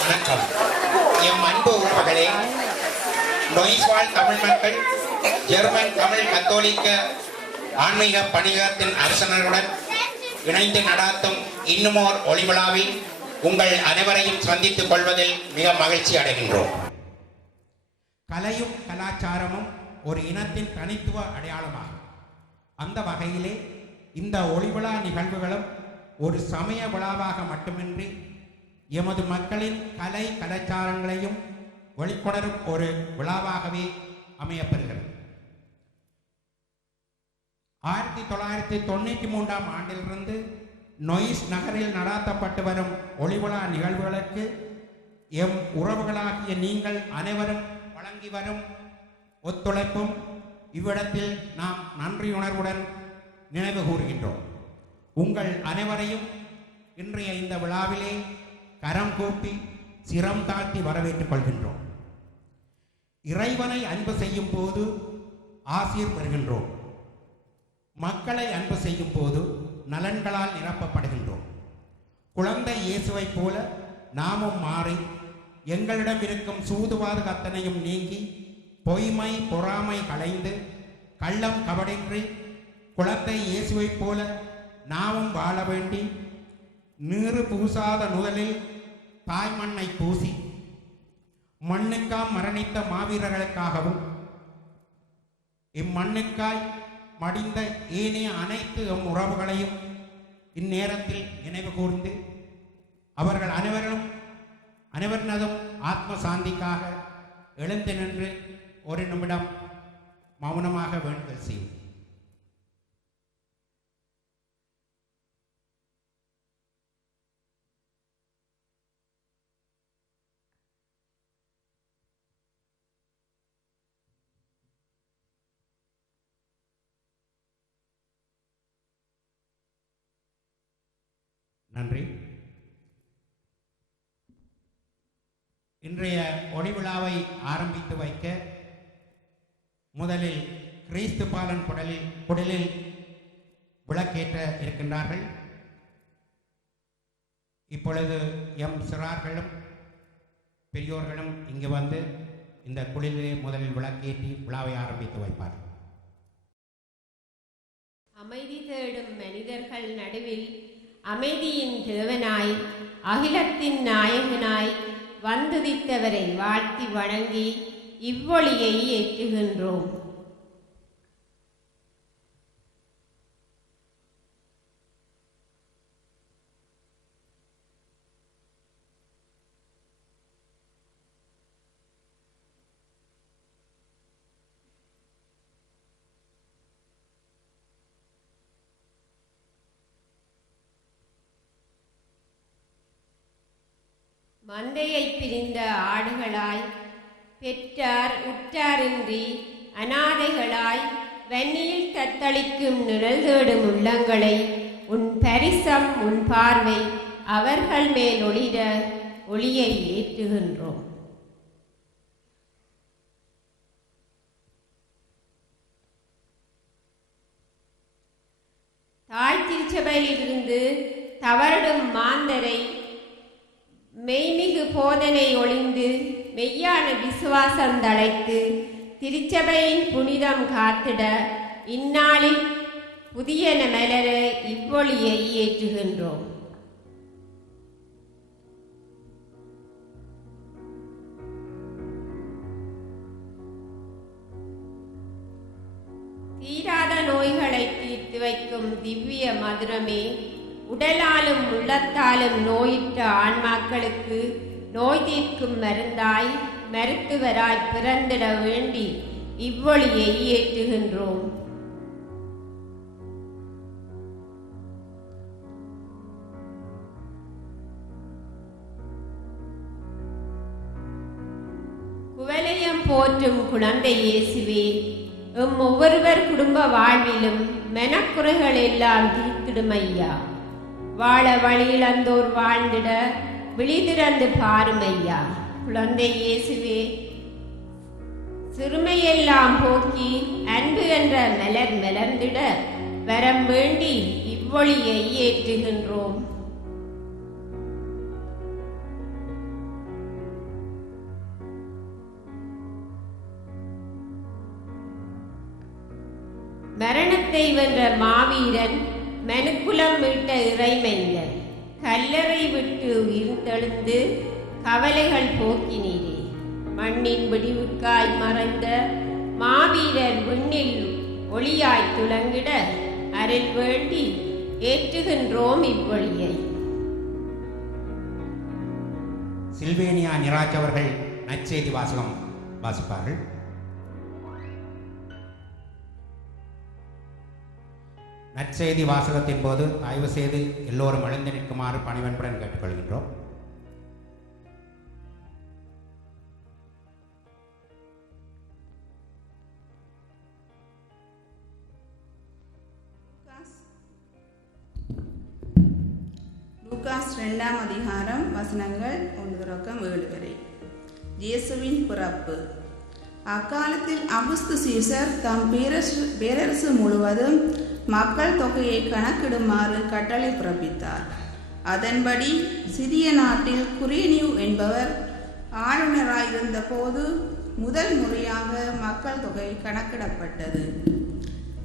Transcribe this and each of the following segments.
வணக்கம். எம் அன்பு உறவுகளே, நொய்ஸ்வால் தமிழ் மக்கள் ஜெர்மன் தமிழ் கத்தோலிக்க ஆன்மீக பணியகத்தின் அரசனருடன் இணைந்து நடாத்தும் இன்னுமோர் ஒளிவிழாவில் உங்கள் அனைவரையும் சந்தித்துக் கொள்வதில் மிக மகிழ்ச்சி அடைகின்றோம். கலையும் கலாச்சாரமும் ஒரு இனத்தின் தனித்துவ அடையாளமாகும். அந்த வகையிலே இந்த ஒளிவிழா நிகழ்வுகளும் ஒரு சமய விழாவாக மட்டுமின்றி எமது மக்களின் கலை கலாச்சாரங்களையும் வெளிக்கொணரும் ஒரு விழாவாகவே அமையப்பெறுகிறது. 1993 ஆண்டிலிருந்து நொய்ஸ் நகரில் நடாத்தப்பட்டு வரும் ஒளிவிழா நிகழ்வுகளுக்கு எம் உறவுகளாகிய நீங்கள் அனைவரும் வழங்கி வரும் ஒத்துழைப்பும் இவ்விடத்தில் நாம் நன்றியுணர்வுடன் நினைவு கூறுகின்றோம். உங்கள் அனைவரையும் இன்றைய இந்த விழாவிலே கரம் கூப்பி சிரம் தாழ்த்தி வரவேற்றுக் கொள்கின்றோம். இறைவனை அன்பு செய்யும் போது ஆசீர் பெறுகின்றோம். மக்களை அன்பு செய்யும் போது நலன்களால் நிரப்பப்படுகின்றோம். குழந்தை இயேசுவை போல நாமும் மாறி எங்களிடம் இருக்கும் சூதுவாது அத்தனையும் நீங்கி பொய்மை பொறாமை களைந்து கள்ளம் கபடின்றி குழந்தை இயேசுவை போல நாமும் வாழ வேண்டி நீறு பூசாத நுதலில் தாய்மண்ணை பூசி மண்ணுக்காம் மரணித்த மாவீரர்களுக்காகவும் இம்மண்ணுக்காய் மடிந்த ஏனைய அனைத்து எம் உறவுகளையும் இந்நேரத்தில் நினைவு கூர்ந்து அவர்கள் அனைவரினதும் ஆத்ம சாந்திக்காக எழுந்து நின்று ஒரு நிமிடம் மௌனமாக வேண்டுதல் செய்யும். நன்றி. இன்றைய ஒளிவிழாவை ஆரம்பித்து வைக்க முதலில் கிறிஸ்து பாலன் குடலில் விளக்கேற்ற இருக்கின்றார்கள். இப்பொழுது எம் சிறார்களும் பெரியோர்களும் இங்கு வந்து இந்த குடிலே முதலில் விளக்கேற்றி விழாவை ஆரம்பித்து வைப்பார். அமைதி தேடும் மனிதர்கள் நடுவில் அமைதியின் தேவனாய் அகிலத்தின் நாயகனாய் வந்துதித்தவரை வாழ்த்தி வணங்கி இவ்வொளியை ஏற்றுகின்றோம். மந்தையை பிரிந்த ஆடுகளாய் பெற்றார் உற்றாரின்றி அநாதைகளாய் வெண்ணில் தத்தளிக்கும் நிழல் தேடும் உள்ளங்களை உன் பரிசம் உன் பார்வை அவர்கள் மேல் ஒளிர ஒளியை ஏற்றுகின்றோம். தாய் திருச்சபையிலிருந்து தவறிடும் மாந்தரை மெய்மிகு போதனை ஒளிந்து மெய்யான விசுவாசம் தழைத்து திருச்சபையின் புனிதம் காத்திட இந்நாளில் புதியன மலர இவ்வொளியை ஏற்றுகின்றோம். தீராத நோய்களை தீர்த்து வைக்கும் திவ்ய மதுரமே, உடலாலும் உள்ளத்தாலும் நோயிற்ற ஆன்மாக்களுக்கு நோய் தீர்க்கும் மருந்தாய் மருத்துவராய் பிறந்திட வேண்டி இவ்வொளியை ஏற்றுகின்றோம். குவலயம் போற்றும் குழந்தை இயேசுவே, எம் ஒவ்வொருவர் குடும்ப வாழ்விலும் மெனக்குறைகள் எல்லாம் தீர்த்திடும் ஐயா. வாழ வழியிழந்தோர் வாழ்ந்திட விழிதிறந்து பாருமையா. குழந்தை இயேசுவே, சிறுமையெல்லாம் போக்கி அன்பு என்ற மலர் மலர்ந்திட வரம் வேண்டி இவ்வொளியை ஏற்றுகின்றோம். மரணத்தை வென்ற மாவீரன், மனுக்குலம் மீட்ட இறைமைந்தன், கல்லறை விட்டு உயிர்த்தெழுந்து கவலைகள் போக்கினீரே. மண்ணின் விடிவுக்காய் மறைந்த மாவீரர் விண்ணில் ஒளியாய் துளங்கிட அருள் வேண்டி ஏற்றுகின்றோம் இவ்வொளியை. சில்வேனியா நிராஜ் அவர்கள் நற்செய்தி வாசகம் வாசிப்பார்கள். நற்செய்தி வாசகத்தின் போது தயவு செய்து எல்லோரும் எழுந்து நிற்குமாறு பணிவன்புடன் கேட்டுக்கொள்கின்றோம். லூகாஸ் 2ஆம் அதிகாரம் வசனங்கள் 1-7 வரை. இயேசுவின் பிறப்பு. அக்காலத்தில் அகுஸ்து சீசர் தம் பேரரசு முழுவதும் மக்கள் தொகையை கணக்கிடுமாறு கட்டளை பிறப்பித்தார். அதன்படி சிறிய நாட்டில் குரேனியூ என்பவர் ஆளுநராயிருந்த போது முதல் முறையாக மக்கள் தொகை கணக்கிடப்பட்டது.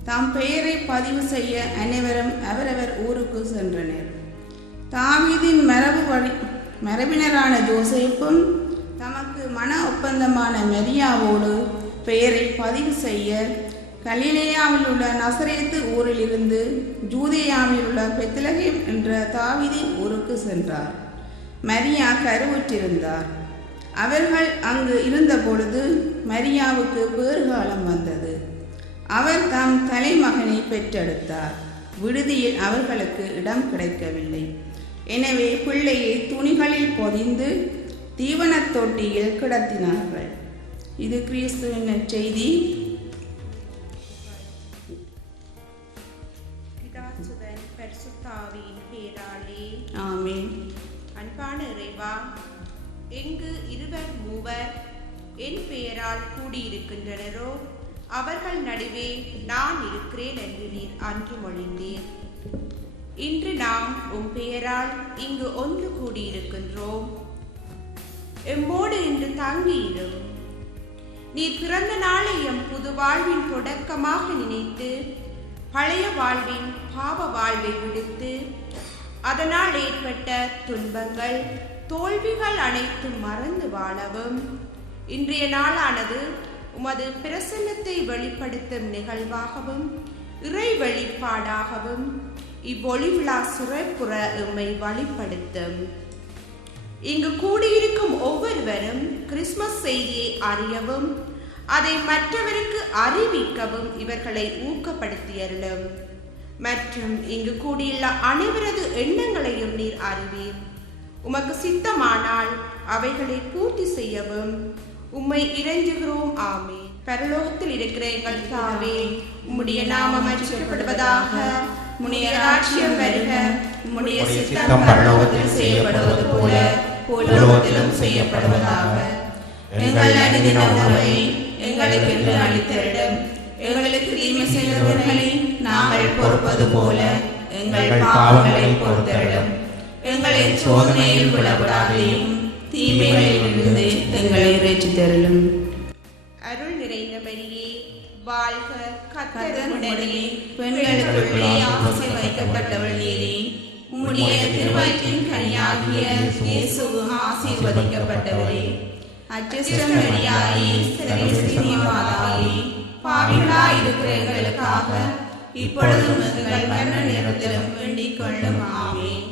தம் பெயரை பதிவு செய்ய அனைவரும் அவரவர் ஊருக்கு சென்றனர். தாவீதின் மரபினரான ஜோசேப்பும் தமக்கு மன ஒப்பந்தமான மெரியாவோடு பெயரை பதிவு செய்ய கலிலேயாவில் உள்ள நசரேத்து ஊரிலிருந்து ஜூதேயாவில் உள்ள பெத்லகேம் என்ற தாவீதின் ஊருக்கு சென்றார். மரியா கருவுற்றிருந்தார். அவர்கள் அங்கு இருந்த பொழுது மரியாவுக்கு பேறுகாலம் வந்தது. அவர் தம் தலைமகனை பெற்றெடுத்தார். விடுதியில் அவர்களுக்கு இடம் கிடைக்கவில்லை. எனவே பிள்ளையை துணிகளில் பொதிந்து தீவனத் தொட்டியில் கிடத்தினார்கள். இது கிறிஸ்துவின் நற்செய்தி. ஆமென். அன்பான இறைவா, எங்கு இருவர் மூவர் என் பெயரால் கூடியிருக்கின்றனரோ அவர்கள் நடுவே நான் இருக்கிறேன் என்று நீர் அன்று மொழிந்தீர். இன்று நாம் உம் பெயரால் இங்கு ஒன்று கூடியிருக்கின்றோம். எம்மோடு இன்று தங்கியிரும். நீர் பிறந்த நாளை எம் புது வாழ்வின் தொடக்கமாக நினைத்து பழைய வாழ்வின் பாவ வாழ்வை விடுத்து அதனால் ஏற்பட்ட துன்பங்கள் தோல்விகள் அனைத்தும் மறந்து வாழவும் இன்றைய நாளானது உமது பிரசன்னத்தை வெளிப்படுத்தும் நிகழ்வாகவும் இறை வெளிப்பாடாகவும் இவ்வொளி விழா சிறப்புற எம்மை வழிப்படுத்தும். இங்கு கூடியிருக்கும் ஒவ்வொருவரும் கிறிஸ்துமஸ் செய்தியை அறியவும் அதை மற்றவருக்கு அறிவிக்கவும் இவர்களை ஊக்கப்படுத்தியருளும். மற்றும் இங்கு கூடியுள்ள அனைவரது எண்ணங்களையும் நீர் அறிவீர். உமக்கு சித்தமானால் அவைகளை பூர்த்தி செய்யவும் உம்மை இறைஞ்சுகிறோம். ஆமே. பரலோகத்தில் இருக்கிற எங்கள் தாவே, உம்முடைய நாமம் அர்ச்சிக்கப்படுவதாக. உம்முடைய ராஜ்யம் வருக. உம்முடைய சித்தம் பரலோகத்தில் செய்யப்படுவது போல பூலோகத்திலும் செய்யப்படுவதாக. எங்கள் அனுதின உணவை எங்களுக்கு இன்று அளித்தருளும். எங்களுக்கு தீமை செய்தவர்களை நாங்கள் பொறுப்பது போல எங்கள் பாவங்களை பொறுத்தருளும். எங்களை சோதனையில் விழவிடாதேயும் தீமைகளிலிருந்து எங்களை இரட்சித்தருளும். அருள் நிறைந்த மரியே, வாழ்க. கர்த்தர் உடனே பெண்களுக்குள்ளே ஆசை வைக்கப்பட்டவள் நீரே. உம்முடைய திருவயிற்றின் கனியாகிய இயேசுவும் ஆசீர்வதிக்கப்பட்டவரே. அச்சிஷ்டம் மரியாயே, சர்வேஸ்வரிய மாதாவே, பாவிகளாய் இருக்கிற எங்களுக்காக இப்பொழுதும் எங்கள் மரண நேரத்திலும் வேண்டிக் கொள்ளும். ஆமென்.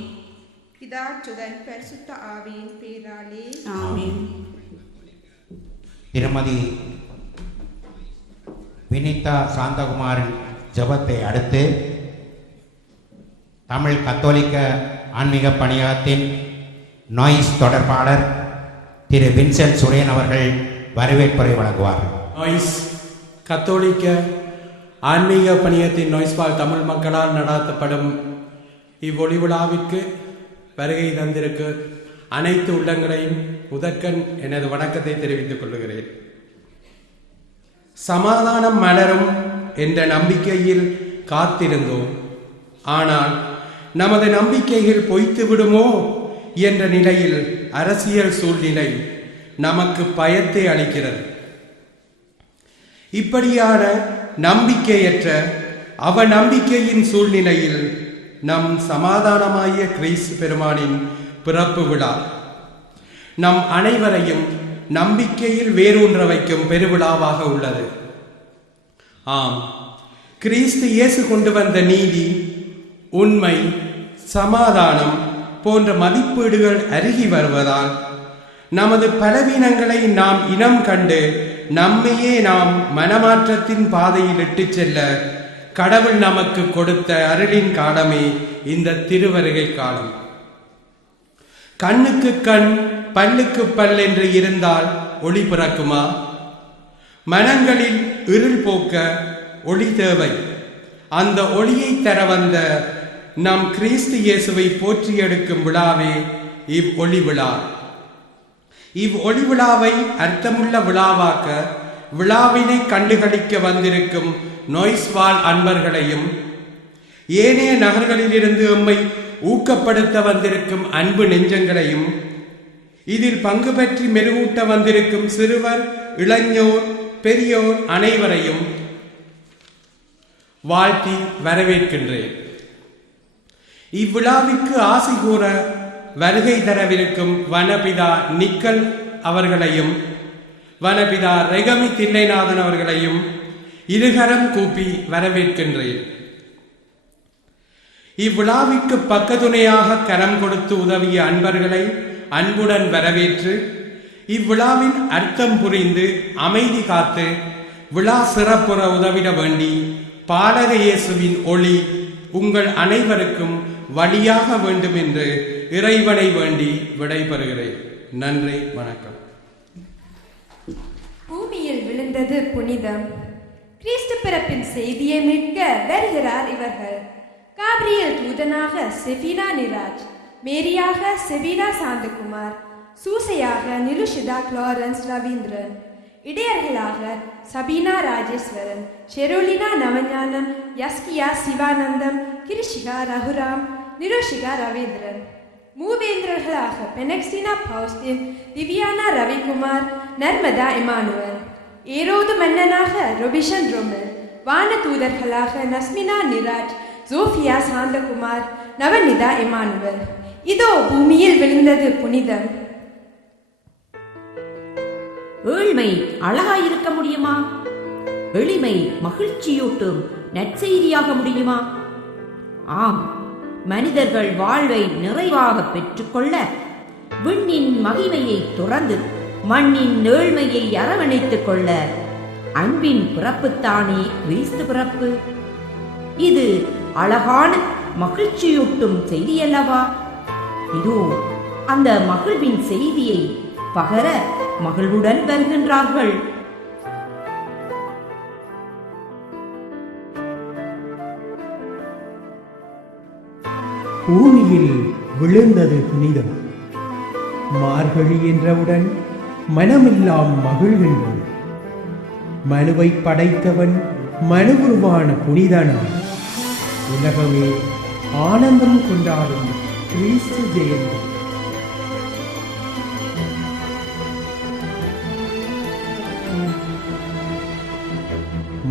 பிதா, சுதன், பரிசுத்த ஆவியின் பேராலே ஆமென். திருமதி வினிதா சாந்தகுமாரின் ஜெபத்தை அடுத்து தமிழ் கத்தோலிக்க ஆன்மீக பணியகத்தின் நாய்ஸ் தொடர்பாளர் திரு வின்சென்ட் சுரேன் அவர்கள் வரவேற்புரை வழங்குவார்கள். நாய்ஸ் கத்தோலிக்க ஆன்மீக பணியத்தின் நோய்ஸ்பால் தமிழ் மக்களால் நடாத்தப்படும் இவ்வொளி விழாவிற்கு வருகை தந்திருக்கு அனைத்து உள்ளங்களையும் முதற்கண் எனது வணக்கத்தை தெரிவித்துக் கொள்கிறேன். சமாதானம் மலரும் என்ற நம்பிக்கையில் காத்திருந்தோம். ஆனால் நமது நம்பிக்கைகள் பொய்த்து விடுமோ என்ற நிலையில் அரசியல் சூழ்நிலை நமக்கு பயத்தை அளிக்கிறது. இப்படியான நம்பிக்கையற்ற அவநம்பிக்கையின் சூழ்நிலையில் நம் சமாதானமாகிய கிறிஸ்து பெருமானின் பிறப்பு விழா நம் அனைவரையும் நம்பிக்கையில் வேரூன்ற வைக்கும் பெருவிழாவாக உள்ளது. ஆம், கிறிஸ்து இயேசு கொண்டு வந்த நீதி, உண்மை, சமாதானம் போன்ற மதிப்பீடுகள் அருகி வருவதால் நமது பலவீனங்களை நாம் இனம் கண்டு நம்மையே நாம் மனமாற்றத்தின் பாதையில் இட்டுச் செல்ல கடவுள் நமக்கு கொடுத்த அருளின் காலமே இந்த திருவருகை காலம். கண்ணுக்கு கண் பல்லுக்கு பல் என்று இருந்தால் ஒளி பிறக்குமா? மனங்களில் இருள் போக்க ஒளி தேவை. அந்த ஒளியை தர வந்த நம் கிறிஸ்து இயேசுவை போற்றி எடுக்கும் விழாவே இவ் ஒளி விழா. இவ் ஒளி விழாவை அர்த்தமுள்ள விழாவாக்க விழாவினை கண்டுகளிக்க வந்திருக்கும் நோய்ஸ்வால் அன்பர்களையும் ஏனைய நகர்களிலிருந்து எம்மை ஊக்கப்படுத்த வந்திருக்கும் அன்பு நெஞ்சங்களையும் இதில் பங்கு பெற்றி மெருகூட்ட வந்திருக்கும் சிறுவர், இளைஞர், பெரியோர் அனைவரையும் வாழ்த்தி வரவேற்கின்றேன். இவ்விழாவிற்கு ஆசி கூற வருகை தரவிருக்கும் வனபிதா நிக்கல் அவர்களையும் வனபிதா ரெகமி தில்லைநாதன் அவர்களையும் இருகரம் கூப்பி வரவேற்கின்றேன். இவ்விழாவிற்கு பக்கத்துணையாக கரம் கொடுத்து உதவிய அன்பர்களை அன்புடன் வரவேற்று இவ்விழாவின் அர்த்தம் புரிந்து அமைதி காத்து விழா சிறப்புற உதவிட வேண்டி பாலக இயேசுவின் ஒளி உங்கள் அனைவருக்கும் வழியாக வேண்டும் என்று இறைவனை வேண்டி விடைபெறுகிறேன். நன்றி, வணக்கம். பூமியில் விழுந்தது புனிதம். கிறிஸ்து பிறப்பின் செய்தியை மீட்க வருகிறார் இவர்கள். காப்ரியல் தூதனாக செபீனா நிராஜ், மேரியாக செபீனா சாந்தகுமார், சூசையாக நிருஷிதா குளோரன்ஸ் ரவீந்திரன், இடையர்களாக சபீனா ராஜேஸ்வரன், ஷெரோலினா நவஞானம், யஸ்கியா சிவானந்தம், கிருஷிகா ரகுராம், நிருஷிகா ரவீந்திரன். மூவேந்திரர்களாக பெனக்ஸ்டினா பௌஸ்டின், திவ்யானா ரவிக்குமார், நர்மதா இமானுவல். ஏரோது மன்னனாக ரொபிஷன் ரோமல். வான தூதர்களாக நஸ்மினா நிராஜ், ஜோஃபியா சாந்தகுமார், நவநிதா இமானுவல். இதோ பூமியில் விழுந்தது புனிதம். ஏழ்மை அழகாயிருக்க முடியுமா? எளிமை மகிழ்ச்சியூட்டும் நற்செய்தியாக முடியுமா? ஆம், மனிதர்கள் வாழ்வை நிறைவாக பெற்றுக்கொள்ள விண்ணின் மகிமையை துறந்து மண்ணின் ஏழ்மையை அரவணைத்துக் கொள்ள அன்பின் பிறப்புத்தானே கிறிஸ்து பிறப்பு. இது அழகான மகிழ்ச்சியூட்டும் செய்தியல்லவா? இதோ அந்த மகிழ்வின் செய்தியை பகர மகிழ்வுடன் வருகின்றார்கள். பூமியில் விழுந்தது புனிதம். மார்கழி என்றவுடன் மனமெல்லாம் மகிழ்கின்றது. மனுவை படைத்தவன் மனுவுருவான புனிதனான். உலகமே ஆனந்தம் கொண்டாடும் கிறிஸ்து ஜெயந்தி.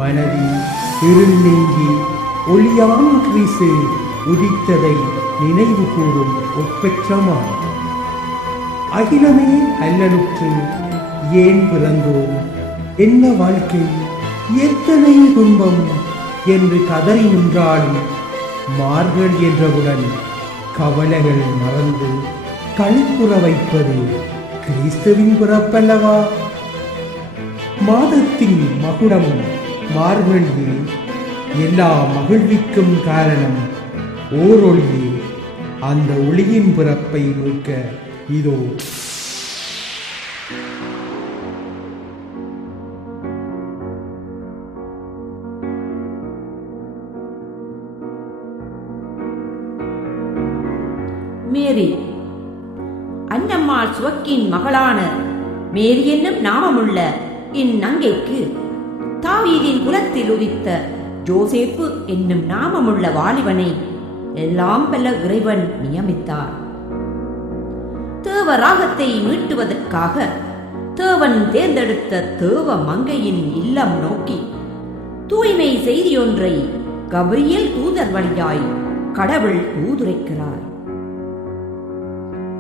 மனதில் இருள் நீங்கி ஒளியான கிறிஸ்து உதித்ததை நினைவு கூறும் ஒப்பற்றமான அகிலமே அல்லலுற்று ஏன் பிறந்தோம், என்ன வாழ்க்கை, எத்தனை துன்பம் என்று கதறி நின்றாலும் மார்கழி என்றவுடன் கவலைகள் மறந்து களிப்புற வைப்பது கிறிஸ்துவின் பிறப்பல்லவா? மாதத்தின் மகுடம் மார்கழியில் எல்லா மகிழ்விக்கும் காரணம் ஓர் ஒளியே. அந்த ஒளியின் பிறப்பை மீட்க இதோ மேரி. அன்னம்மாள் சுவக்கின் மகளான மேரி என்னும் நாமமுள்ள இந்நங்கைக்கு தாவீதின் குலத்தில் உதித்த ஜோசேப்பு என்னும் நாமமுள்ள வாலிபனை எல்லாம் பல இறைவன் நியமித்தார். தேவராகத்தை மீட்டுவதற்காக தேவன் தேர்ந்தெடுத்த தேவ மங்கையின் இல்லம் நோக்கி தூய்மை செய்தியொன்றை கபிரியேல் தூதர் வழியாய் கடவுள் தூதுரைக்கிறார்.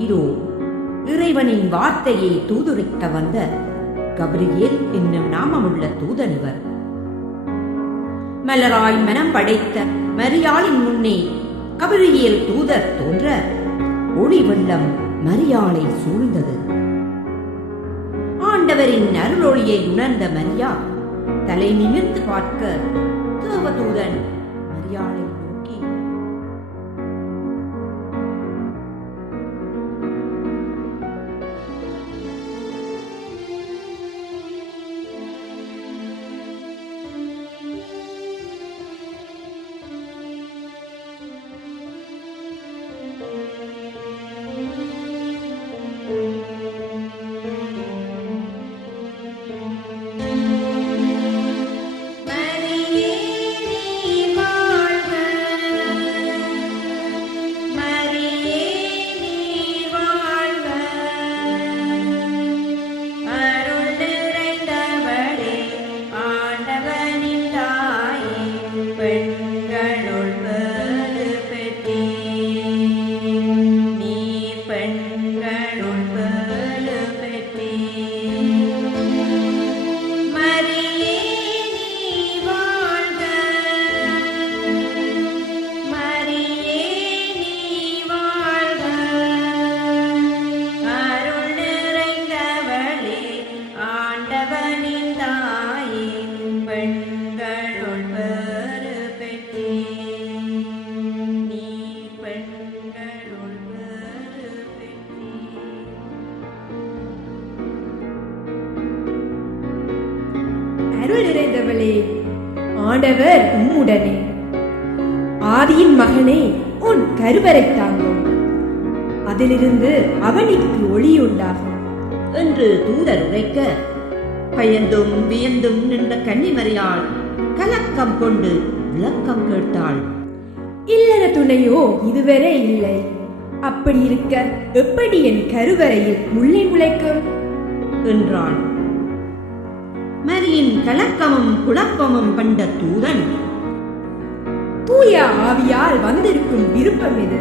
இதோ இறைவனின் வார்த்தையை தூதுரைக்க வந்த கபிரியேல் என்னும் நாமமுள்ள தூதன் இவர். மலராய் மனம் படைத்த மரியாளின் முன்னே கபிரியேல் தூதர் தோன்ற ஒளி வெள்ளம் மரியாளை சூழ்ந்தது. ஆண்டவரின் அருளொளியை உணர்ந்த மரியா தலை நிமிர்ந்து பார்க்க தேவதூதன் மரியாளை நோக்கி, அருள் நிறைந்தவளே, ஆண்டவர் உம்முடனே. ஆதியின் மகனே, உன் கருவறை தாங்கும், அதிலிருந்து அவனுக்கு ஒளியுண்டாகும் என்று தூதர் உரைக்க பயந்தும் வியந்தும் நின்ற கன்னிமரியாள் கலக்கம் கொண்டு விளக்கம் கேட்டாள். இல்லற துணையோ இதுவரை இல்லை. அப்படி இருக்க எப்படி என் கருவறையில் முள்ளை முளைக்கும் என்றாள். மரியின் கலக்கமும் குழப்பமும் கண்ட தூதன், தூய ஆவியால் வந்திருக்கும் விருப்பம் இது.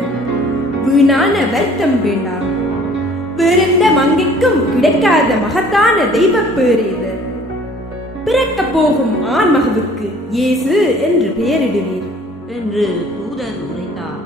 வீணான வருத்தம் வேண்டாம். வேறெந்த மங்கைக்கும் கிடைக்காத மகத்தான தெய்வ பேர் இது. பிறக்க போகும் ஆண் மகவுக்கு இயேசு என்று பெயரிடுவீர் என்று தூதர் உரைத்தார்.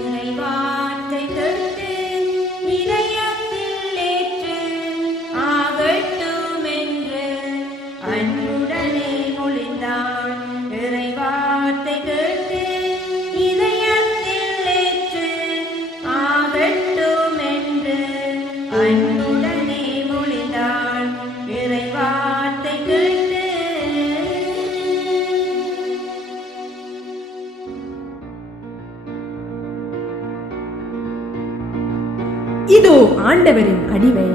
இறைவார்த்தை கேட்டு இதயத்தில் ஏற்று ஆகட்டும் என்று அன்புடனே மொழிந்தான். இறைவார்த்தை கேட்டு இதயத்தில் ஏற்று ஆகட்டும் என்று அன்புடனே மொழிந்தான். இறைவார்த்தை கேட்டு இதோ ஆண்டவரின் அடிமை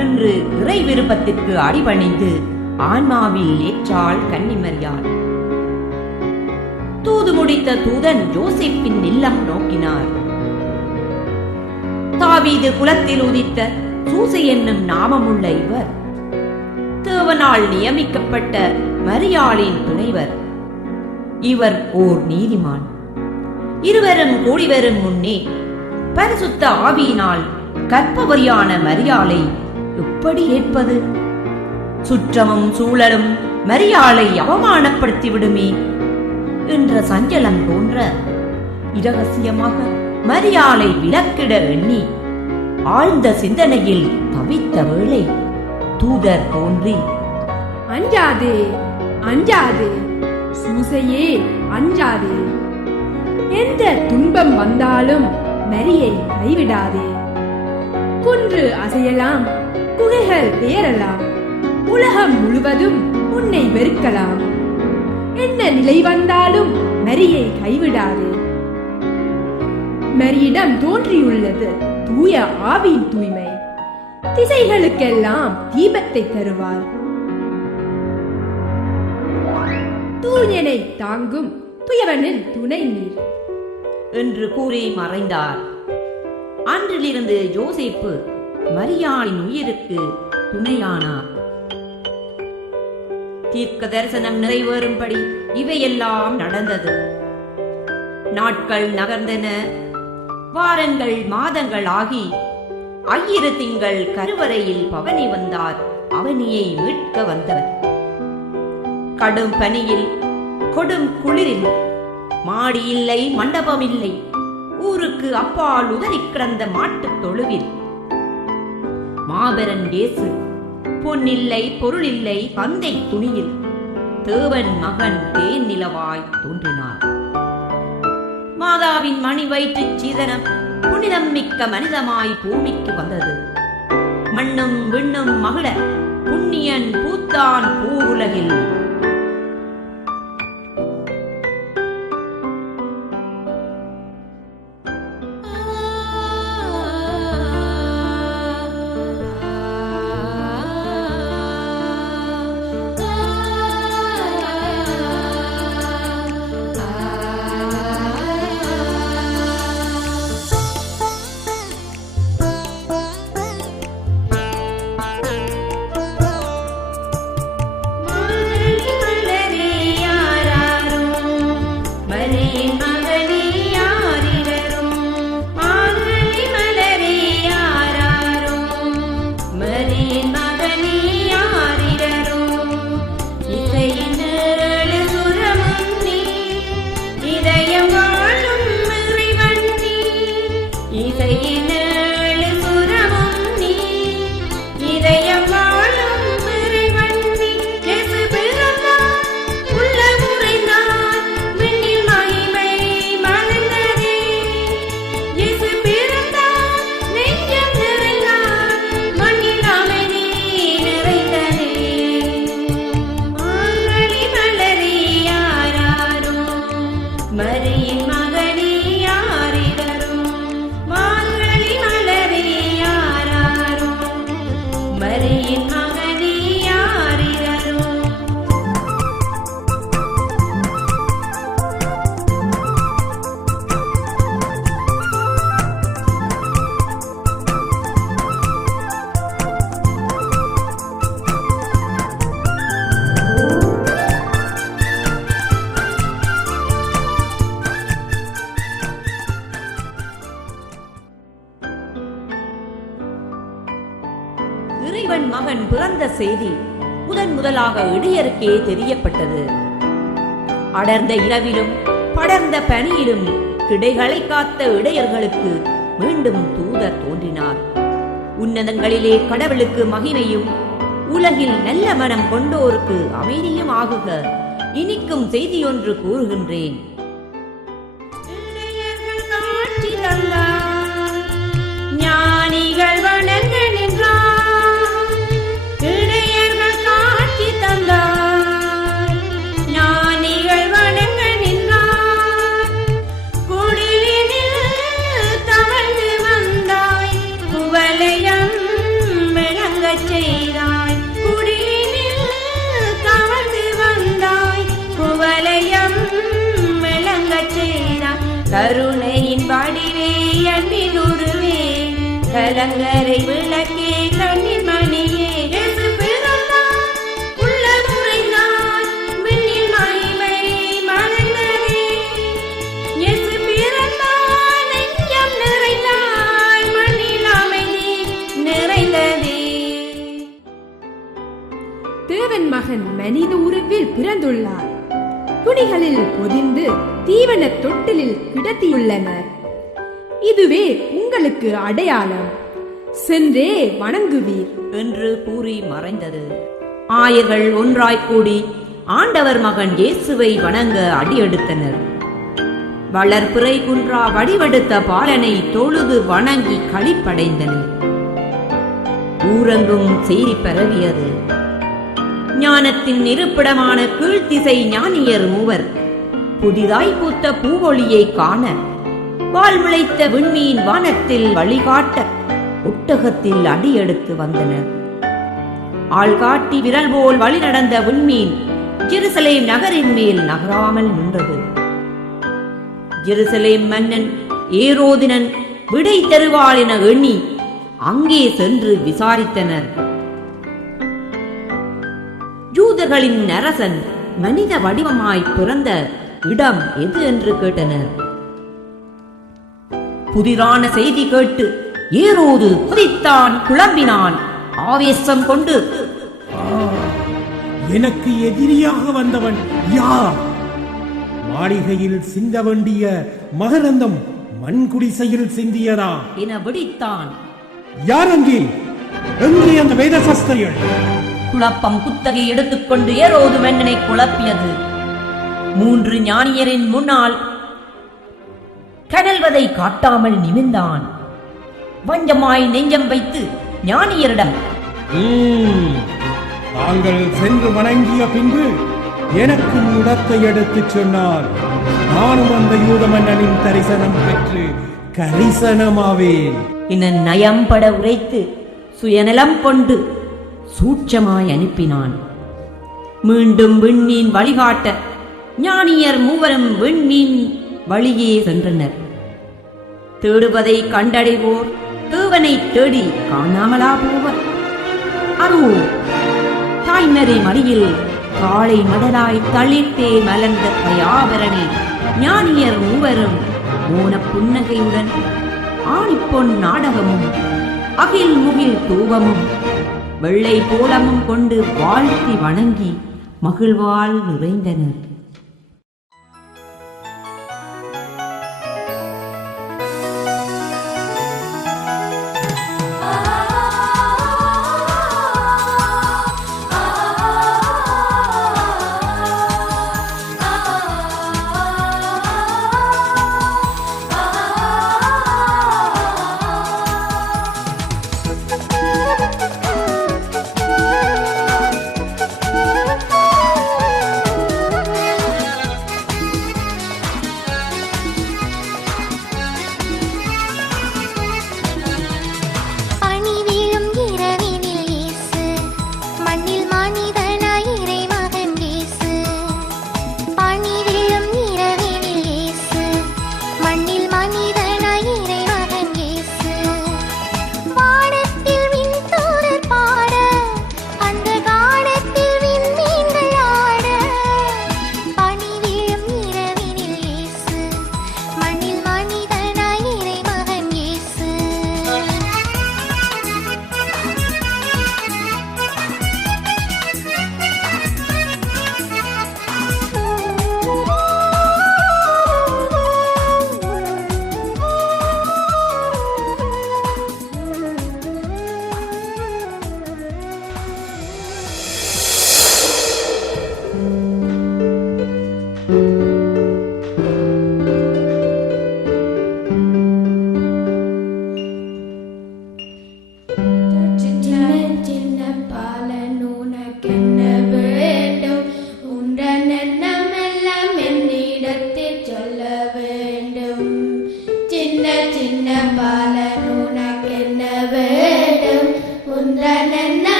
என்று இறை விருப்பத்திற்கு அடிபணிந்து ஆன்மாவில் ஏற்றாள் கன்னிமரியாள். தூது முடித்த தூதன் யோசேப்பின் இல்லம் நோக்கினார். தாவீது குலத்தில் உதித்த சூசை என்னும் நாமமுள்ள இவர் தேவனால் நியமிக்கப்பட்ட மரியாளின் துணைவர். இவர் ஓர் நீதிமான். இருவரும் கூடி வரும் முன்னே பரிசுத்த ஆவியினால் கற்பவரியான மரியாளை எப்படி ஏற்பது? சுற்றமும் சூழலும் மரியாளை அவமானப்படுத்திவிடுமே என்ற சஞ்சலம் தோன்ற இரகசியமாக மரியாளை விலக்கிட எண்ணி ஆழ்ந்த சிந்தனையில் தவித்த வேளை தூதர் தோன்றி, அஞ்சாதே அஞ்சாதே சூசையே அஞ்சாதே. எந்த துன்பம் வந்தாலும் மரியை கைவிடாதே. குன்று அசையலாம், குகைகள் பேரலாம், உலகம் முழுவதும் உன்னை வெறுக்கலாம். என்ன நிலை வந்தாலும் மரியை கைவிடாது. மரியிடம் தோன்றியுள்ளது தூய ஆவியின் தூய்மை. திசைகளுக்கெல்லாம் தீபத்தை தருவார். தூயனை தாங்கும் துயவனின் துணை நீர் என்று கூறி மறைந்தார். அன்றிலிருந்து யோசேப்பு மரியாளின் உயிருக்கு துணையானார். தீர்க்க தரிசனம் நிறைவேறும்படி இவையெல்லாம் நடந்தது. நாட்கள் நகர்ந்தன, வாரங்கள் மாதங்கள் ஆகி 5 திங்கள் கருவறையில் பவனி வந்தார். அவனியை மீட்க வந்தவர். கடும் பனியில், கொடும் குளிரில், மாடி இல்லை, மண்டபம் இல்லை, ஊருக்கு அப்பால் உதறி கிடந்த மாட்டுத் தொழுவில் மாபெரன் இயேசு பொன்னில்லை, பொருளில்லை, பந்தை துணியில் தேவன் மகன் தேன் நிலவாய் தோன்றினார். மாதாவின் மணி வயிற்றுச் சீதனம் புனிதம் மிக்க மனிதமாய் பூமிக்கு வந்தது. மண்ணும் விண்ணும் மகிழ புண்ணியன் பூத்தான் பூவுலகில். இறைவன் மகன் பிறந்த செய்தி முதலாக இடையருக்கே தெரியப்பட்டது. அடர்ந்த இரவிலும் படர்ந்த பனியிலும் கிடைகளை காத்த இடையர்களுக்கு மீண்டும் தூதர் தோன்றினார். உன்னதங்களிலே கடவுளுக்கு மகிமையும், உலகில் நல்ல மனம் கொண்டோருக்கு அமைதியும் ஆகுக. இனிக்கும் செய்தியொன்று கூறுகின்றேன். ஞானிகள் வணங்க நின்றார், இடையர்கள் காட்சி தந்தார். ஞானிகள் வணங்க நின்றார், குடிலினில் தவழ்ந்து வந்தாய், குவலயம் விளங்கச் செய்தாய். குடிலினில் தவழ்ந்து வந்தாய், குவலயம் விளங்கச் செய்தாய். கருணையின் வடிவே, அன்பின் உருவே, கலங்கரை விளக்கே, கண்ணின் மணியே, இயேசு பிறந்தார், உள்ளம் உறைந்தார், விண்ணில் மகிமை மலர்ந்ததே. இயேசு பிறந்தார், நெஞ்சம் நிறைந்தார், மண்ணில் அமைதி நிறைந்ததே. தேவன் மகன் மனித உருவில் பிறந்துள்ளார். துணிகளில் பொதிந்து தீவன தொட்டிலில் கிடத்தியுள்ளனர். இதுவே உங்களுக்கு அடையாளம், சென்றே வணங்குவீர் என்று கூறி மறைந்தது. ஆயர்கள் ஒன்றாய்க் கூடி ஆண்டவர் மகன் இயேசுவை வணங்க அடியெடுத்தனர். வளர்பிறை குன்றா வடிவெடுத்த பாலனை தொழுது வணங்கி களிப்படைந்தனர். ஊரங்கும் செய்தி பரவியது. ஞானத்தின் இருப்பிடமான கீழ்த்திசை ஞானியர் மூவர் புதிதாய் பூத்த பூவொளியை காண வாழ்விளைத்த விண்மீன் வானத்தில் வழிகாட்ட ஒட்டகத்தில் அடியெடுத்து வந்தனர். ஆள்காட்டி விரல் போல் வழி நடந்த விண்மீன் ஜெருசலேம் நகரின் மேல் நகராமல் நின்றது. ஜெருசலேம் மன்னன் ஏரோதினன் விடை தருவாள் என எண்ணி அங்கே சென்று விசாரித்தனர். யூதர்களின் அரசன் மனித வடிவமாய் பிறந்த இடம் எது என்று கேட்டனர். புதிரான செய்தி கேட்டு ஏரோது குதித்தான், குழம்பினான். ஆவேசம் கொண்டு, எனக்கு எதிரியாக வந்தவன் யார்? மாளிகையில் சிந்த வேண்டிய மகரந்தம் மண்குடிசையில் சிந்தியதா என விடித்தான். யார் அங்கே? எங்கே அந்த வேத சாஸ்திரிகள்? குழப்பம் குத்தகை எடுத்துக்கொண்டு ஏரோது மன்னனை குழப்பியது. 3 ஞானியரின் முன்னால் கடல்வதை காட்டாமல் நிமிர்ந்தான். வஞ்சமாய் நெஞ்சம் வைத்து ஞானியரிடம், தாங்கள் சென்று வணங்கிய பின்பு எனக்கு இடத்தை எடுத்துச் சொன்னார், நானும் அந்த யூத மன்னனின் தரிசனம் பெற்று கரிசனமாவேன் என நயம்பட உரைத்து சுயநலம் கொண்டு சூட்சமாய் அனுப்பினான். மீண்டும் விண்மீன் வழிகாட்ட ஞானியர் மூவரும் விண்மீன் வழியே சென்றனர். தேடுவதை கண்டடைவோர் தேவனை தேடி காணாமலா போவர். அதோ தாய்மறை மடியில் காளை மடலாய் தளிர்த்தே மலர்ந்த தயாபரணி ஞானியர் மூவரும் மோன புன்னகையுடன் ஆணிப்பொன் நாடகமும் அகில் முகில் தூவமும் வெள்ளை போலமும் கொண்டு வாழ்த்தி வணங்கி மகிழ்வால் நிறைந்தனர்.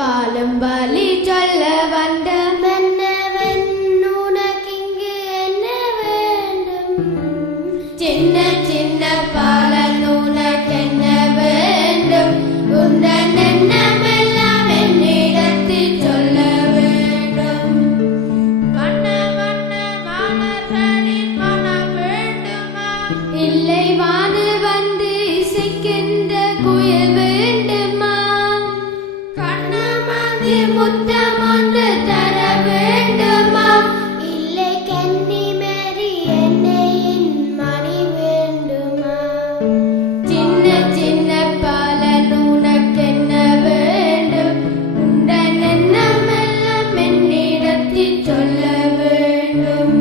பாலும் பலி சொல்ல வந்த மன்னவன் உனக்கிங்கு என்ன வேண்டும்? சின்ன சின்ன பாலன் உனக்கு என்ன வேண்டும்? உந்தன் எண்ணமெல்லாம் என்னிடத்தில் சொல்ல வேண்டும். வண்ண வண்ண மாலர்களின் மனம் வேண்டுமா? இல்லை, வானில் வந்து இசைக்கின்ற குயில் வேண்டுமா? முத்தம் ஒன்று தர வேண்டுமா? இல்லை, கன்னி மேரி என்னையின் மணி வேண்டுமா? சின்ன சின்ன பாலன் உனக்கு என்ன வேண்டும்? உந்தன் எண்ணமெல்லாம் என்னிடத்தில் சொல்ல வேண்டும்.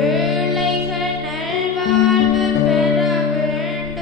ஏழைகள் நல்வாழ்வு பெற வேண்டும்.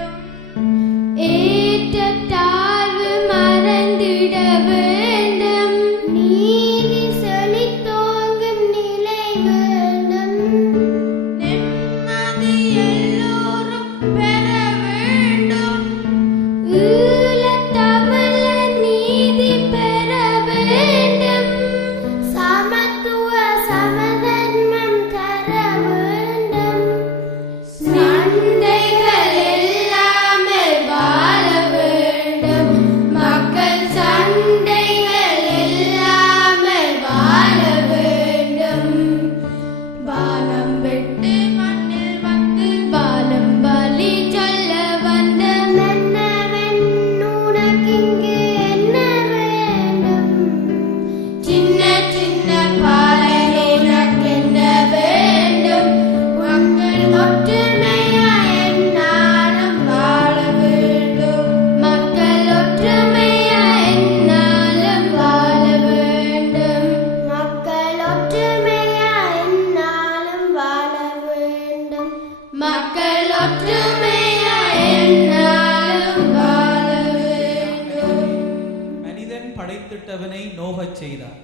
படைத்திட்டவனை நோகச் செய்தார்.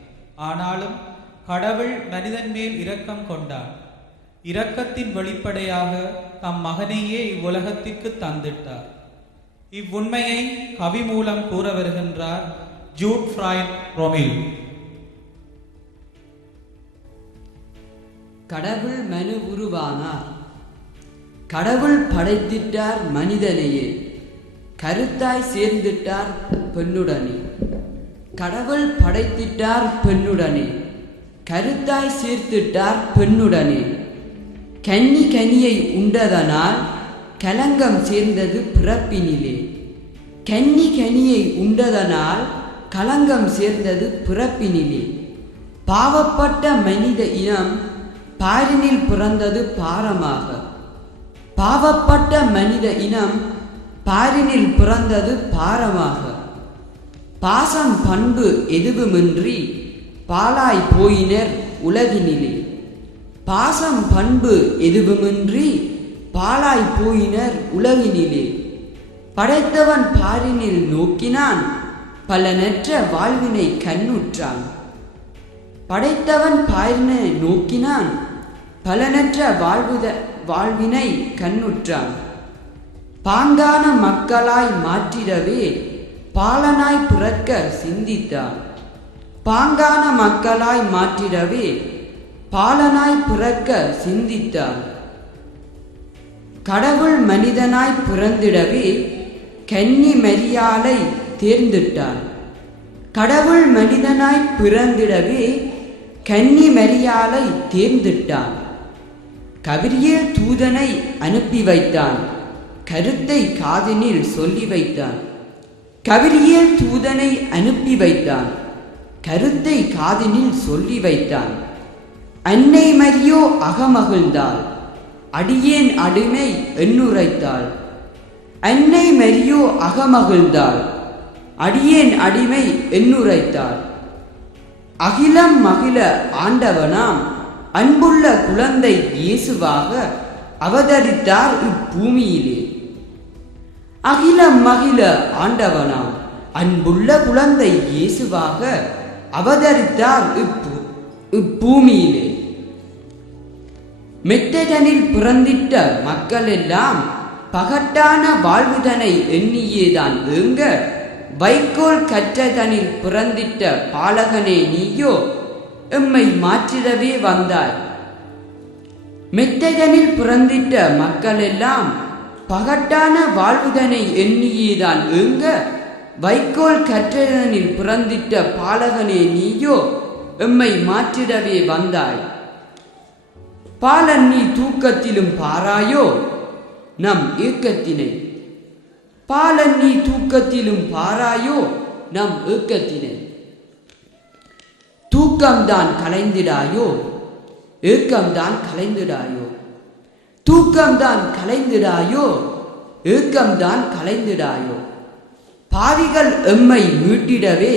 ஆனாலும் கடவுள் மனிதன் மேல் இரக்கம் கொண்டார். இரக்கத்தின் வெளிப்படையாக தம் மகனையே இவ்வுலகத்திற்கு தந்திட்டார். இவ்வுண்மையை கவி மூலம் கூற வருகின்றார் ஜூட் ஃப்ராய்ட் ரொமில். கடவுள் மனு உருவானார். கடவுள் படைத்திட்டார் மனிதனையே, கருத்தாய் சேர்ந்திட்டார் பெண்ணுடனே. கடவுள் படைத்திட்டார் பெண்ணுடனே, கருத்தாய் சேர்த்திட்டார் பெண்ணுடனே. கன்னி கனியை உண்டதனால் கலங்கம் சேர்ந்தது பிறப்பினிலே. கன்னி கனியை உண்டதனால் கலங்கம் சேர்ந்தது பிறப்பினிலே. பாவப்பட்ட மனித இனம் பாரினில் பிறந்தது பாரமாக. பாவப்பட்ட மனித இனம் பாரினில் பிறந்தது பாரமாக. பாசம் பண்பு எதுவுமின்றி பாலாய் போயினர் உலகினிலே. பாசம் பண்பு எதுவுமின்றி பாலாய் போயினர் உலகினிலே. படைத்தவன் பாரினில் நோக்கினான், பலனற்ற வாழ்வினை கண்ணுற்றான். படைத்தவன் பாரினை நோக்கினான், பலனற்ற வாழ்வினை கண்ணுற்றான். பாங்கான மக்களாய் மாற்றிடவே பாலனாய் பிறக்க சிந்தித்தான். பாங்கான மக்களாய் மாற்றிடவே பாலனாய் பிறக்க சிந்தித்தான். கடவுள் மனிதனாய் பிறந்திடவே கன்னி மரியாளை தேர்ந்திட்டான். கடவுள் மனிதனாய் பிறந்திடவே கன்னி மரியாளை தேர்ந்திட்டான். கபிரியேல் தூதனை அனுப்பி வைத்தான், கருத்தை காதினில் சொல்லி வைத்தான். கபிரியேல் தூதனை அனுப்பி வைத்தான், கருத்தை காதினில் சொல்லி வைத்தான். அன்னை மரியோ அகமகிழ்ந்தாள், அடியேன் அடிமை எண்ணுரைத்தாள். அன்னை மரியோ அகமகிழ்ந்தாள், அடியேன் அடிமை எண்ணுரைத்தாள். அகிலம் மகிழ ஆண்டவனாம் அன்புள்ள குழந்தை இயேசுவாக அவதரித்தார் இப்பூமியிலே. அகிலம் மகிழ ஆண்டவனாம் அன்புள்ள குழந்தை இயேசுவாக அவதரித்தார் இப்பூமியிலே. மெத்ததனில் பிறந்திட்ட மக்கள் எல்லாம் பகட்டான வாழ்வுதனை எண்ணியேதான் ஏங்க, வைக்கோல் கற்றதனில் பிறந்திட்ட பாலகனே நீயோ எம்மை மாற்றிடவே வந்தாய். மெத்ததனில் பிறந்திட்ட மக்கள் எல்லாம் பகட்டான வாழ்வுதனை எண்ணியேதான் ஏங்க, வைக்கோல் கற்றதனில் பிறந்திட்ட பாலகனே நீயோ எம்மை மாற்றிடவே வந்தாய். பாலன் நீ தூக்கத்திலும் பாராயோ நம் ஏக்கத்தினை. பாலன் நீ தூக்கத்திலும் பாராயோ நம் ஏக்கத்தினை. தூக்கம்தான் கலைந்திடாயோ, ஏக்கம்தான் கலைந்திடாயோ. தூக்கம்தான் கலைந்திடாயோ, ஏக்கம்தான் கலைந்திடாயோ. பாவிகள் எம்மை மீட்டிடவே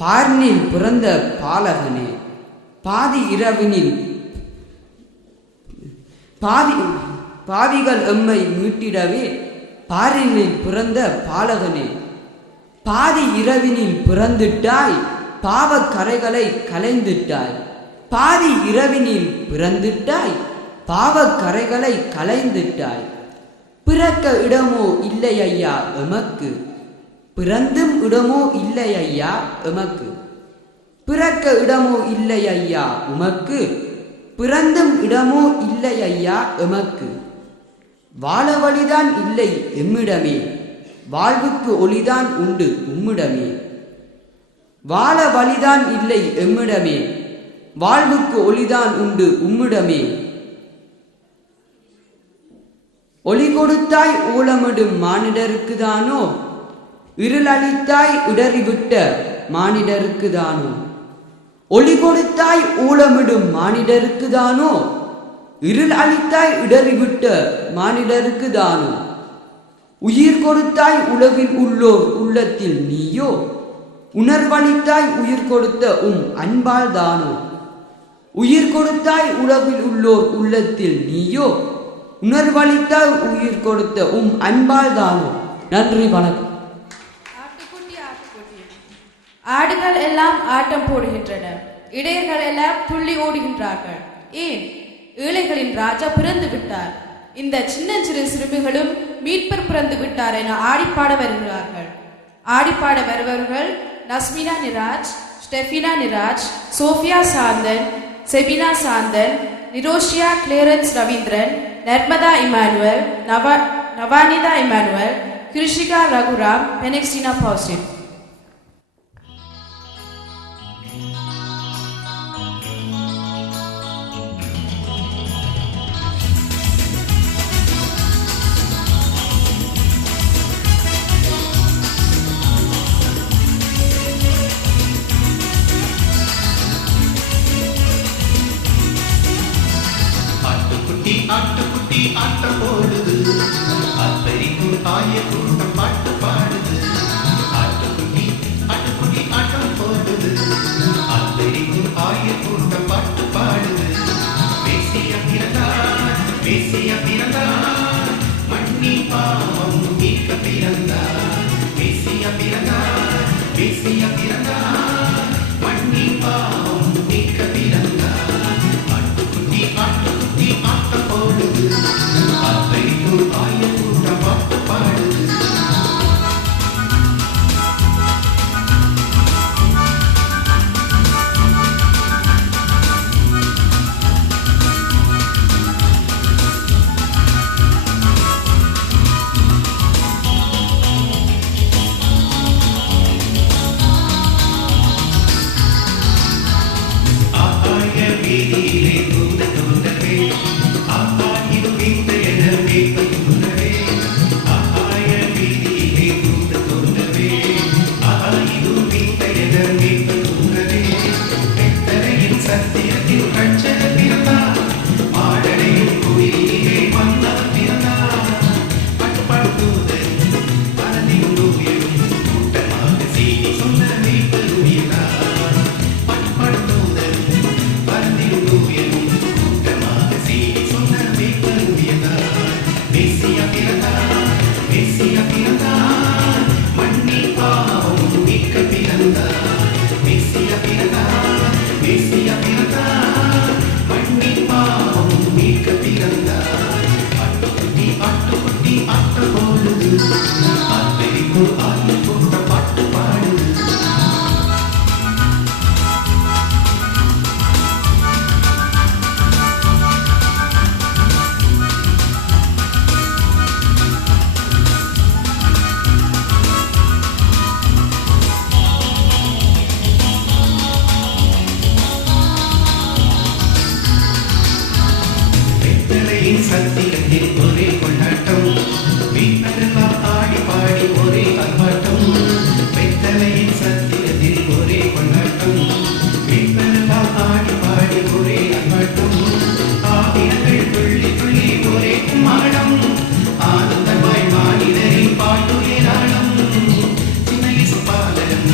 பார்னில் பிறந்த பாலகனே. பாவிகள் எம்மை மீட்டிடவே பாரினில் பிறந்த பாலகனே. பாதி இரவினில் பிறந்திட்டாய், பாவக்கரைகளை கலைந்திட்டாய். பாதி இரவினில் பிறந்திட்டாய், பாவக்கரைகளை கலைந்திட்டாய். பிறக்க இடமோ இல்லை ஐயா எமக்கு, பிறந்தும் இடமோ இல்லை ஐயா எமக்கு. பிறக்க இடமோ இல்லை ஐயா உமக்கு, பிறந்தும் இடமோ இல்லை ஐயா எமக்கு. வாழ வழிதான் இல்லை எம்மிடமே, வாழ்வுக்கு ஒளிதான் உண்டு உம்மிடமே. வாழ வழிதான் இல்லை எம்மிடமே, வாழ்வுக்கு ஒளிதான் உண்டு உம்மிடமே. ஒளி கொடுத்தாய் ஊழமிடும் மானிடருக்குதானோ, இருளளித்தாய் இடறிவிட்ட மானிடருக்குதானோ. ஒளி கொடுத்தாய் ஊழமிடும் மானிடருக்குதானோ, இருள் அளித்தாய் இடறிவிட்ட மானிடருக்குதானோ. உயிர் கொடுத்தாய் உலகில் உள்ளோர் உள்ளத்தில் நீயோ, உணர்வளித்தாய் உயிர் கொடுத்த அன்பால் தானோ. உயிர் கொடுத்தாய் உலகில் உள்ளோர் உள்ளத்தில் நீயோ, உணர்வளித்தாய் உயிர் கொடுத்த அன்பால் தானோ. நன்றி, வணக்கம். ஆடுகள் எல்லாம் ஆட்டம் போடுகின்றன, இடையர்கள் எல்லாம் துள்ளி ஓடுகின்றார்கள். ஏன்? ஏழைகளின் ராஜா பிறந்து விட்டார். இந்த சின்னஞ்சிறு சிறுமிகளும் மீட்பர் பிறந்து விட்டார் என ஆடிப்பாட வருகிறார்கள். ஆடிப்பாட வருபவர்கள் Nasmina Niraj, Stephina Niraj, Sophia Santhan, Sebina Santhan, Niroshiya Clarence Ravindran, Narmada Emmanuel, Navanitha Emmanuel, Krishika Raghuram, Benextina Basit. ஆட்டுக்குட்டி ஆட்டம் போடுது, அத்தரிக்கும் தாய கூட்டம் பாட்டு பாடுது. ஆட்டுக்குட்டி ஆட்டம் போடுது, அத்தரிக்கும் தாய கூட்டம் பாட்டு பாடுது. மேசியா பிறந்தார், மண்ணி பாவம் நீக்க பிறந்தார். மேசியா பிறந்தார், மண்ணி பாவம் நீக்க பிறந்தார். ஆட்டுக்குட்டி ஆட்டம் போடுது, அத்தரிக்கும் தாய கூட்டம் பாட்டு பாடுது. சத்தியத்தில் ஒரே கொண்டாட்டம், வீட்டெல்லாம் ஆடி பாடி ஒரே அர்ப்பாட்டம். வெத்தலையின் சத்தியத்தில் ஒரே கொண்டாட்டம், வீட்டெல்லாம் ஆடி பாடி ஒரே அர்ப்பாட்டம். ஆவினங்கள் துள்ளி துள்ளி ஒரே கும்மாளம், ஆனந்தமாய் மாநிலரின் பாட்டு ஏராளம். சின்ன சுபாலன்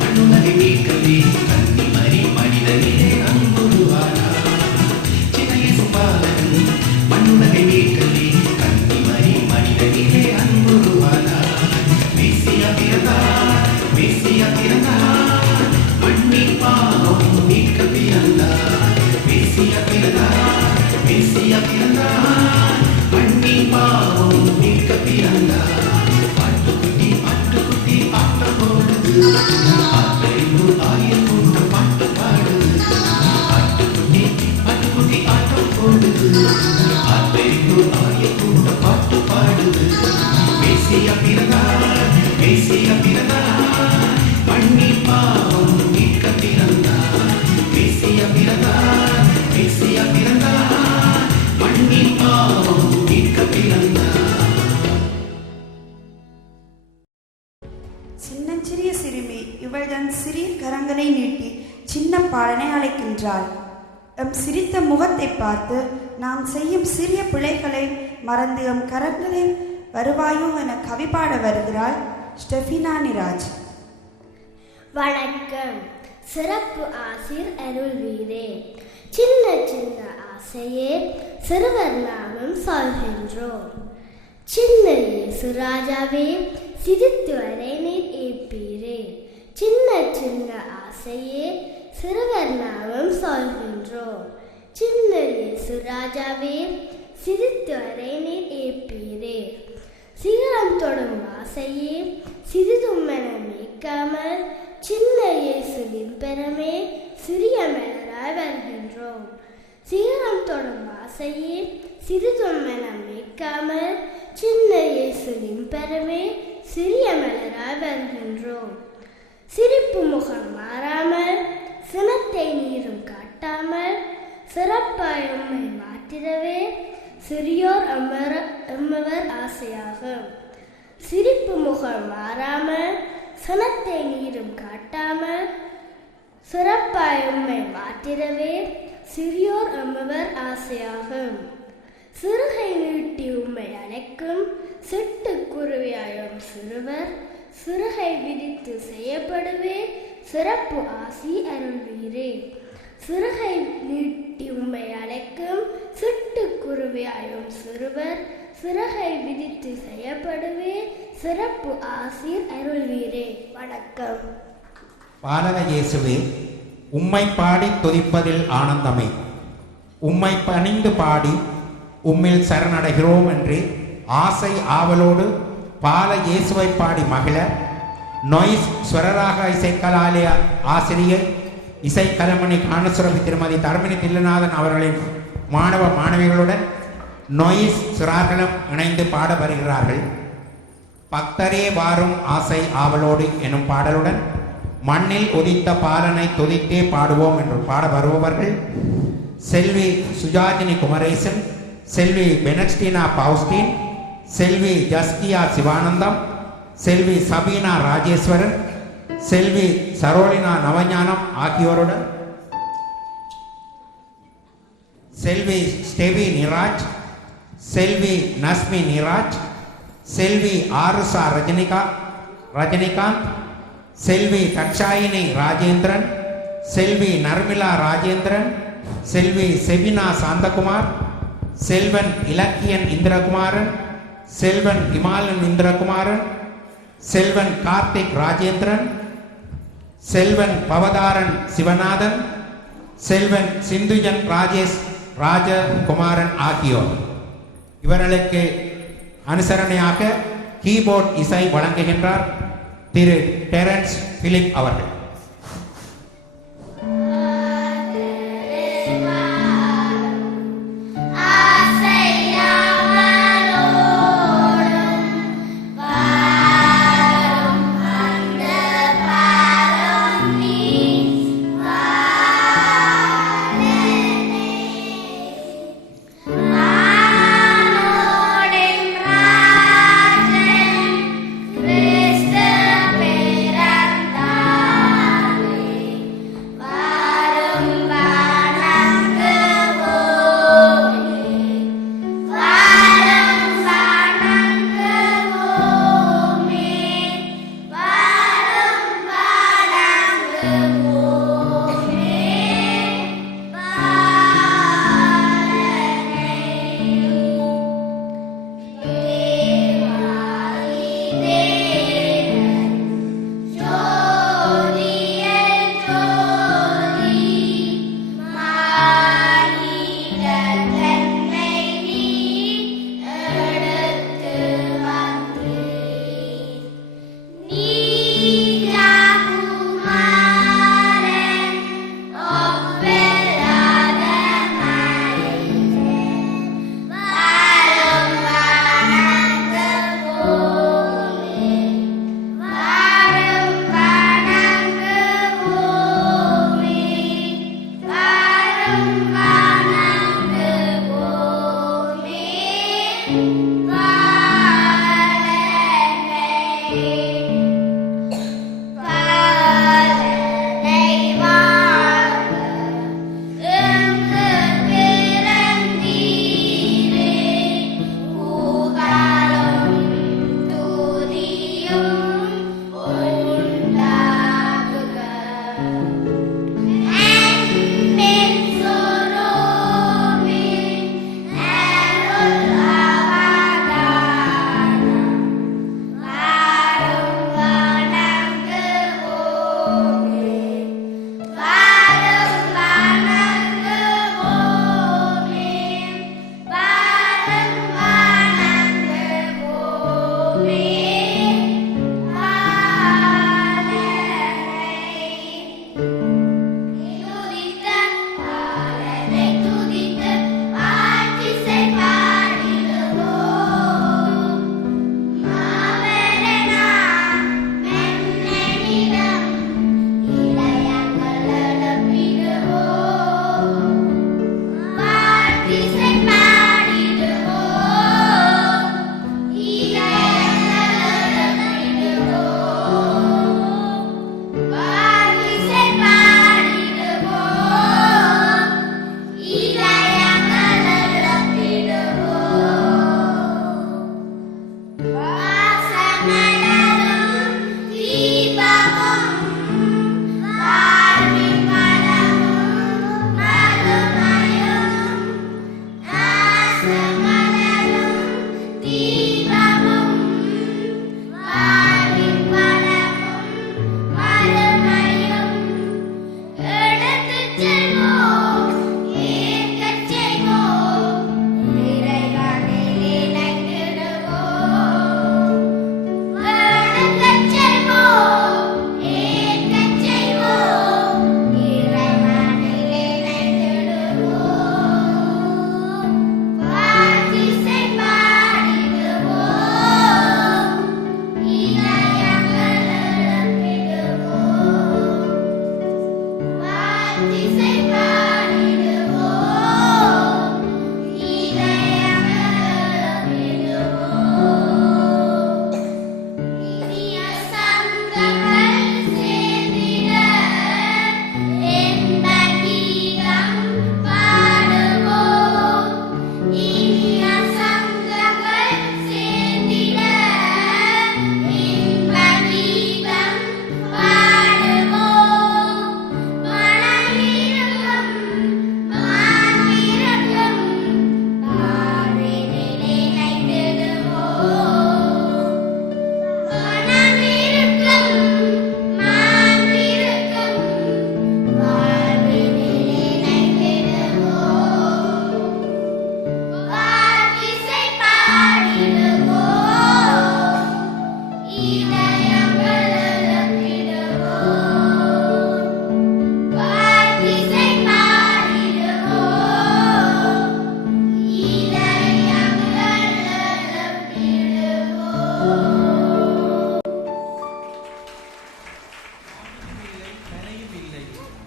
மண்ணுலகை மீட்கவே கன்னிமரி மனிதனிலே அன்புருவானார். சின்ன சுபாலன் மண்ணுலகை மீட்கவே கன்னிமரி மனிதனிலே அன்புருவானார். மேசியா பிறந்தார், மண்ணின் பாவம் மீட்க பிறந்தார். மேசியா பிறந்தார், மண்ணின் பாவம் மீட்க பிறந்தார். ஆட்டுக்குட்டி ஆட்டம் போடுது, ஆட்டரிக்கும் ஆயர் கூட்டம் பாட்டு பாடுது. ஆட்டுக்குட்டி ஆட்டம் போடுது, ஆட்டரிக்கும் ஆயர் கூட்டம் பாட்டு பாடுது. மேசியா பிறந்தார், மண்ணின் பாவம் மீட்க பிறந்தார். மேசியா பிறந்தார், மண்ணின் பாவம் மீட்க பிறந்தார். சின்னஞ்சிறிய சிறுமி இவள் தன் சிறிய கரங்களை நீட்டி சின்ன பாலனை அழைக்கின்றாள். எம் சிரித்த முகத்தை பார்த்து நாம் செய்யும் சிறிய பிழைகளை மறந்து எம் கரங்களை வருவாயோ என கவிபாட வருகிறாள் ஸ்டெஃபினா நிராஜ். வணக்கம். சிறப்பு ஆசிர் அருள் வீரே, சின்ன சின்ன ஆசையே சிறுவர் நாமம் சொல்கின்றோம். சின்ன இயேசு ராஜாவே, சிரித்து வரை நீர் ஏற்பீரே. சின்ன சின்ன ஆசையே சிறுவர் நாமம் சொல்கின்றோம். சின்ன இயேசு ராஜாவே சிரித்து வரை நீர் ஏற்பீரே. சிகரம் தொடும் ஆசையே சிறிதும் மனமேக்காமல் சின்ன இயேசுவின் பெறமே சிறிய மலராய் வருகின்றோம். சிகரம் தொடும் ஆசையே சிறிதும் மனமேக்காமல் சின்ன இயேசுவின் பெறமே சிறிய மலராய் வருகின்றோம். சிரிப்பு முகம் மாறாமல் சினத்தை நீரும் காட்டாமல் சிறப்பாய் உம்மை மாற்றிடவே சிறியோர் எம்மவர் ஆசையாகும். சிரிப்பு முகம் மாறாமல் சினத்தை நீரும் காட்டாமல் சிறப்பாய் உம்மை மாற்றிடவே சிறியோர் எம்மவர் ஆசையாகும். சிறுகை நீட்டி உம்மை அழைக்கும் சிட்டுக்குருவியாயும் சிறுவர் சிறுகை விரித்து செய்யப்படுவே சிறப்பு ஆசி அருள்வீரே. சிறுகை நீட்டி உம்மை அழைக்கும் சிட்டுக்குருவியாயும் சிறுவர் சிறுகை விரித்து செய்யப்படுவே சிறப்பு ஆசீர் அருள்வீரே. வணக்கம். பாலக இயேசுவே, உம்மை பாடி துதிப்பதில் ஆனந்தமே. உம்மை பணிந்து பாடி உம்மில் சரணடைகிறோம் என்று ஆசை ஆவலோடு பால இயேசுவை பாடி மகிழ நொய்ஸ் ஸ்வரராக இசைக்கலாலய ஆசிரியர் இசைக்கலமணி காணசுரபி திருமதி தர்மினி தில்லுநாதன் அவர்களின் மாணவ மாணவிகளுடன் நொய்ஸ் சுரார்களும் இணைந்து பாட வருகிறார்கள். பக்தரே வாரும் ஆசை ஆவலோடு எனும் பாடலுடன் மண்ணில் உதித்த பாலனை துதித்தே பாடுவோம் என்று பாட வருபவர்கள் செல்வி சுஜாஜினி குமரேசன், செல்வி பெனஸ்டினா பவுஸ்டின், செல்வி ஜஸ்கியா சிவானந்தம், செல்வி சபீனா ராஜேஸ்வரன், செல்வி சரோலினா நவஞானம் ஆகியோருடன் செல்வி ஸ்டெவி நிராஜ், செல்வி நஸ்மி நிராஜ், செல்வி ஆருசா ரஜினிகாந்த், செல்வி தட்சாயினி ராஜேந்திரன், செல்வி நர்மிளா ராஜேந்திரன், செல்வி செபினா சாந்தகுமார், செல்வன் இலக்கியன் இந்திரகுமாரன், செல்வன் இமாலன் இந்திரகுமாரன், செல்வன் கார்த்திக் ராஜேந்திரன், செல்வன் பவதாரன் சிவநாதன், செல்வன் சிந்துஜன் ராஜேஷ் ராஜகுமாரன் ஆகியோர். இவர்களுக்கு அனுசரணையாக கீபோர்ட் இசை வழங்குகின்றார் திரு டெரன்ஸ் பிலிப் அவர்கள். Nila Kumare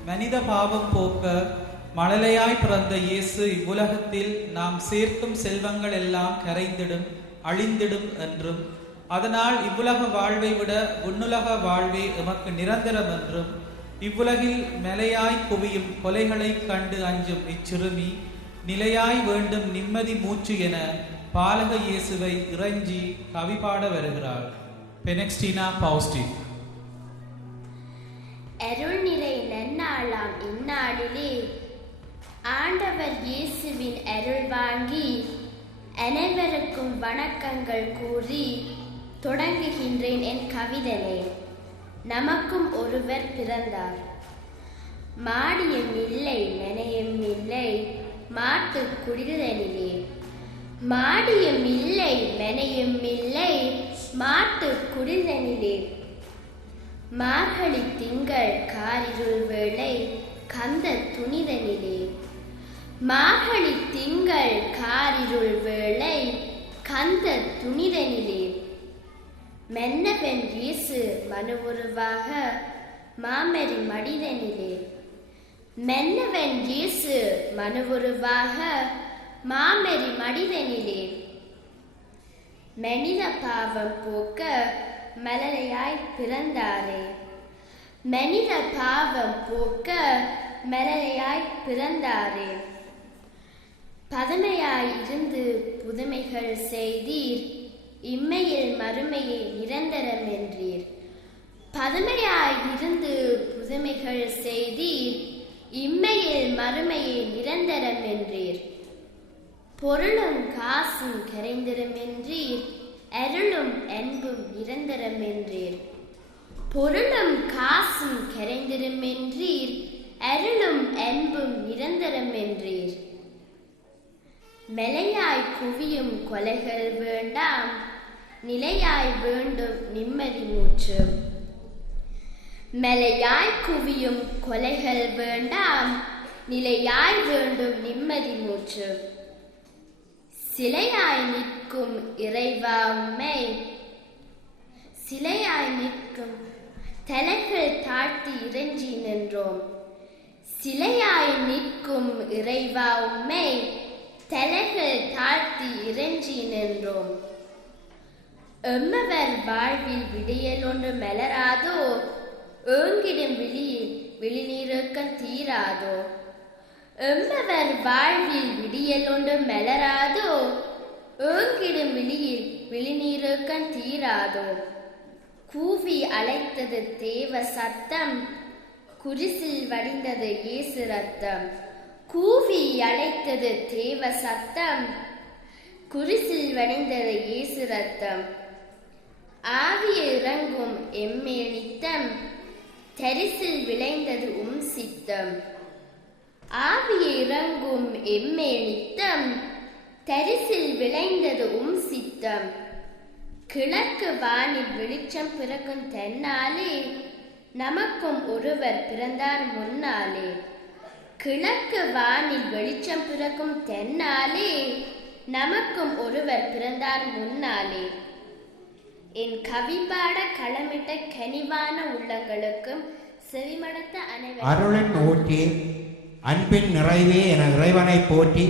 மனித பாவம் போக்க மழலையாய் பிறந்த இயேசு இவ்வுலகத்தில் நாம் சேர்க்கும் செல்வங்கள் எல்லாம் கரைந்திடும், அழிந்திடும் என்றும், அதனால் இவ்வுலக வாழ்வை விட விண்ணுலக வாழ்வே எமக்கு நிரந்தரம் என்றும், இவ்வுலகில் மலையாய் குவியும் கொலைகளை கண்டு அஞ்சும் இச்சிறுமி நிலையாய் வேண்டும் நிம்மதி மூச்சு என பாலக இயேசுவை இறைஞ்சி கவிபாட வருகிறாள். பெனெக்ஸ்டினா பவுஸ்டின். அருள் நிறை நன்னாளாம் இந்நாளிலே ஆண்டவர் இயேசுவின் அருள் வாங்கி அனைவருக்கும் வணக்கங்கள் கூறி தொடங்குகின்றேன் என் கவிதனை. நமக்கும் ஒருவர் பிறந்தார், மாடியும் இல்லை மனையும் இல்லை மாட்டு குடிதனிலே. மாடியும் இல்லை மனையும் இல்லை மாட்டு குடிதனிலே. மார்கழி திங்கள் காரிருள் வேளை கந்த துணிதனிலே. மார்கழி திங்கள் காரிருள் வேளை கந்த துணிதனிலே. மன்னவன் இயேசு மனுவுருவாக மாமரி மடிதனிலே. மன்னவன் இயேசு மனுவுருவாக மாமரி மடிதனிலே. மனித பாவம் போக்க மலரையாய் பிறந்தாரே. மனித பாவம் போக்க மலரையாய் பிறந்தாரே. பதமையாய் இருந்து புதுமைகள் செய்தீர், இம்மையில் மறுமையை நிரந்தரம் என்றீர். பதமையாய் இருந்து புதுமைகள் செய்தீர், இம்மையில் மறுமையை நிரந்தரம் என்றீர். பொருளும் காசும் கரைந்திரும் என்றீர், அருளும் அன்பும் நிரந்தரம் என்றீர். பொருளும் காசும் கரைந்திரும் என்றீர், அருளும் அன்பும் நிரந்தரம் என்றீர். மெலையாய் குவியும் கொலைகள் வேண்டாம், நிலையாய் வேண்டும் நிம்மதி மூச்சு. மெலையாய் குவியும் கொலைகள் வேண்டாம், நிலையாய் வேண்டும் நிம்மதி மூச்சு. சிலையாய் நிற்கும் இறைவா உம்மை, சிலையாய் நிற்கும் தலைகள் தாழ்த்தி இறைஞ்சி நின்றோம். சிலையாய் நிற்கும் இறைவா உம்மை, தலைகள் தாழ்த்தி இறைஞ்சி நின்றோம். எம்மவர் வாழ்வில் விடியல் ஒன்று மலராதோ, ஏங்கிடும் விழிநீருக்கம் தீராதோ. எம்மவர் வாழ்வில் விடியல் ஒன்று மலராதோ, ஏங்கிடும் விழிநீருக்கம் தீராதோ. கூவி அழைத்தது தேவ சத்தம், குரிசில் வடிந்தது இயேசு ரத்தம். கூவி அழைத்தது தேவ சத்தம், குரிசில் வடிந்தது இயேசு ரத்தம். ஆவிய இறங்கும் எம்மேல் நித்தம், தரிசில் விளைந்தது சித்தம். ஆவிய இறங்கும் எம்மேல் நித்தம், தரிசில் விளைந்தது சித்தம். கிழக்கு வானில் வெளிச்சம் பிறக்கும் தென்னாலே, நமக்கும் ஒருவர் பிறந்தார் முன்னாலே. கிழக்கு வானில் வெளிச்சம் பிறக்கும் தென்னாலே, நமக்கும் ஒருவர் பிறந்தார் முன்னாலே. என் கவிபாட களமிட்ட கனிவான உள்ளங்களுக்கும் செவிமடுத்த அனைவரும் அருளின் ஊற்றி அன்பின் நிறைவே என இறைவனை போற்றி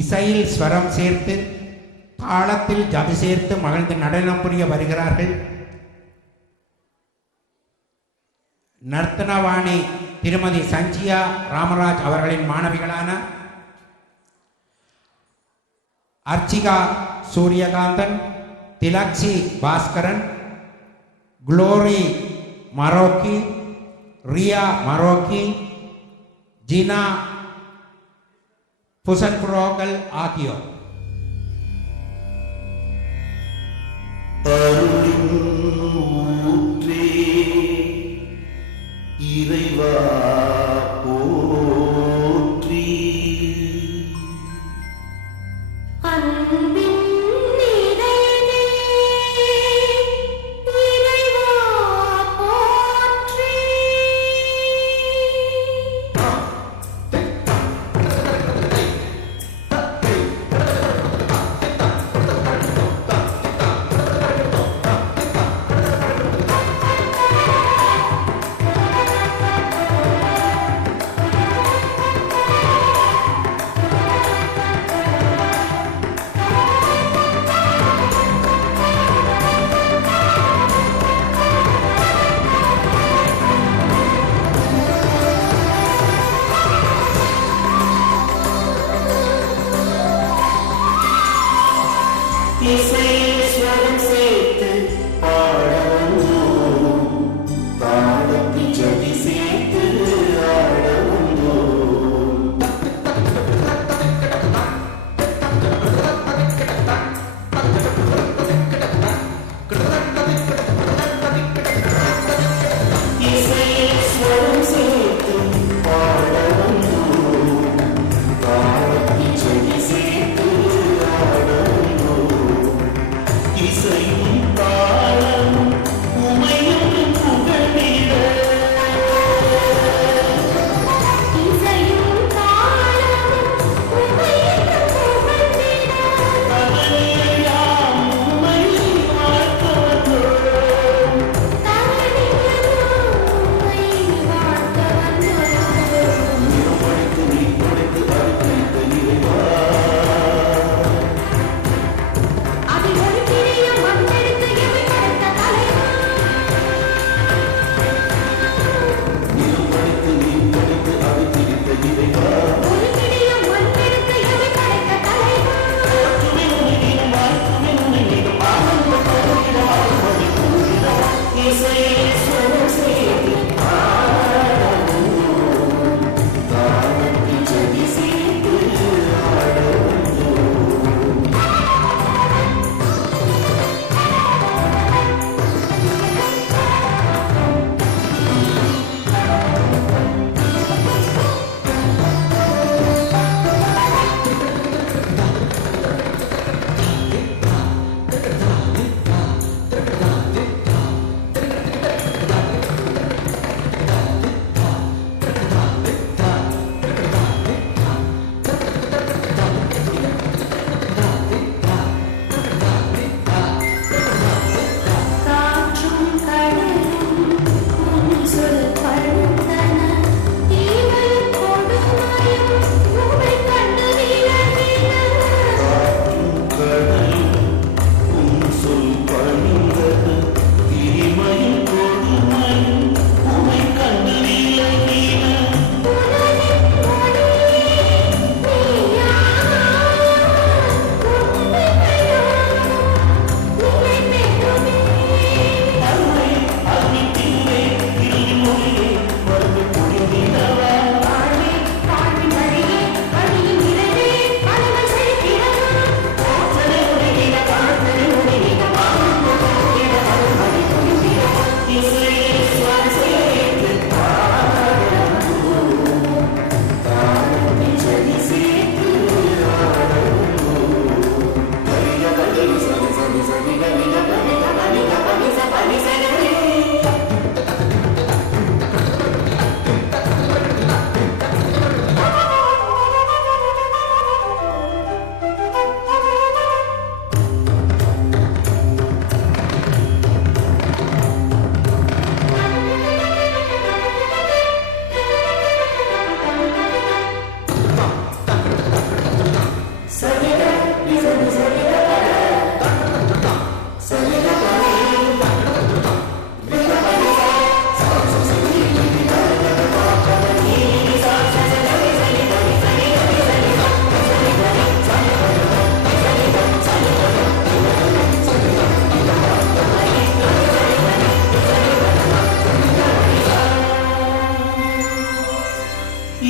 இசையில் ஸ்வரம் சேர்த்து தாளத்தில் ஜதி சேர்த்து மகிழ்ந்து நடனம் புரிய வருகிறார்கள் நர்த்தனவாணி திருமதி சஞ்சியா ராமராஜ் அவர்களின் மாணவிகளான அர்ச்சிகா சூரியகாந்தன், திலக்ஷி பாஸ்கரன், குளோரி மரோக்கி, ரியா மரோக்கி, ஜினா புசன்புரோகல் ஆகியோர். இறைவா போற்றி. அன்பின் நிறைவே இறைவா போற்றி.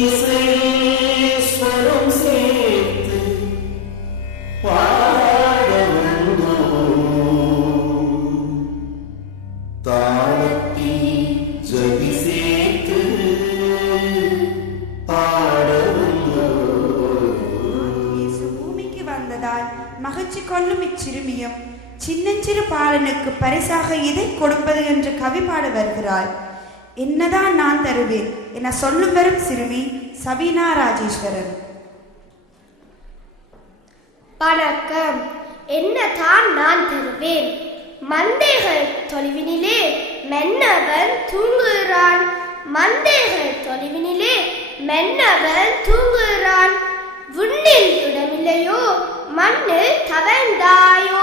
இசைஸ்வரம் சேர்த்து பாடவந்தோ தாளத்தில் ஜதி சேர்த்து பாடவந்தோ. இயேசு பூமிக்கு வந்ததால் மகிழ்ச்சி கொள்ளும் இச்சிறுமியும் சின்னஞ்சிறு பாலனுக்கு பரிசாக இதை கொடுப்பது என்று கவி பாட வருகிறாள். என்னதான் நான் தருவேன் என சொல்லும் வரும் சிறுமி சபீனா ராஜேஸ்வரன். வணக்கம். என்னதான் நான் தருவேன்? மந்தைகள் தொலைவினிலே மன்னவன் தூங்குகிறான். மந்தைகள் தொலைவினிலே மன்னவன் தூங்குகிறான். விண்ணில் இடமில்லையோ, மண்ணில் தவழ்ந்தாயோ,